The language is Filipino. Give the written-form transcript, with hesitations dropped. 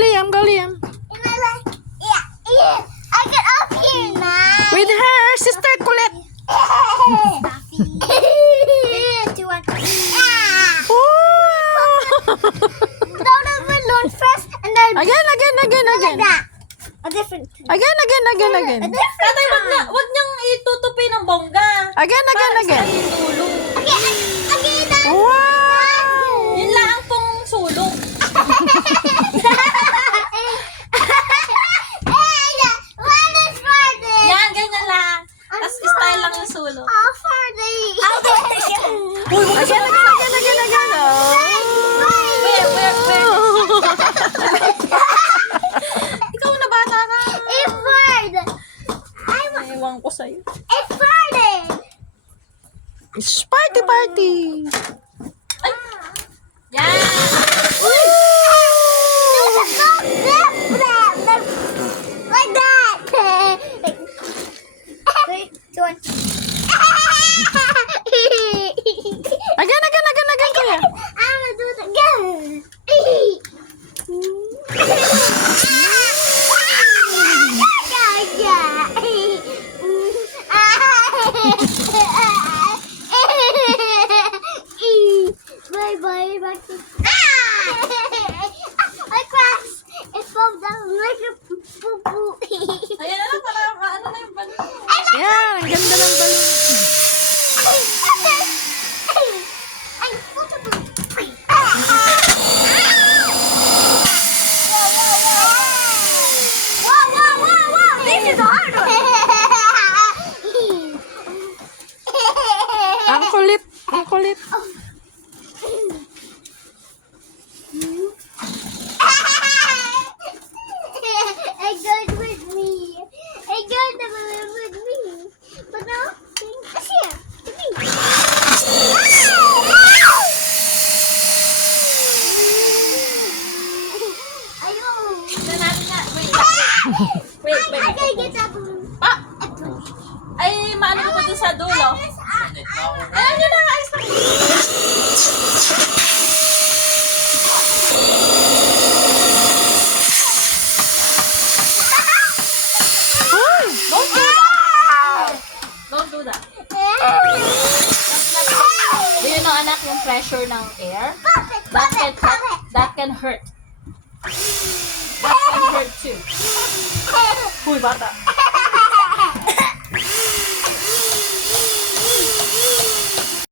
Liam, go Liam. Yeah. I get up here now. With her sister Colette. Again. A different. Again. Tatay, wag niyang itutupi ng bongga. Again. Yung sulong. Again. Wow! Yun lang pong sulong. Yan, ganyan lang. Tapos style lang yung sulong. Again. Oh. Ikaw na bata ka. It's bird. Iwan ko sa'yo. It's birding. It's party. Ay! Yan! Like that. Three, two, one. Again, kuya. I'm gonna do it again. Bye. Back to... I crashed. It fell down like a poo-poo. Ayan na lang, para ano na yung balon. Yan, ang ganda ng balon. Wow. This is hard. Ang kulit. I got with me. I got the balloon with me. But now, it's here. To me. I know. Tignan natin nga. I Wait. gotta get that balloon. Ah! Ay, maano ko dun sa dulo. Ayan nyo na, ayos lang. Don't do that. Do you know, anak, yung pressure ng air? That can hurt. That can hurt too. Huy, bata.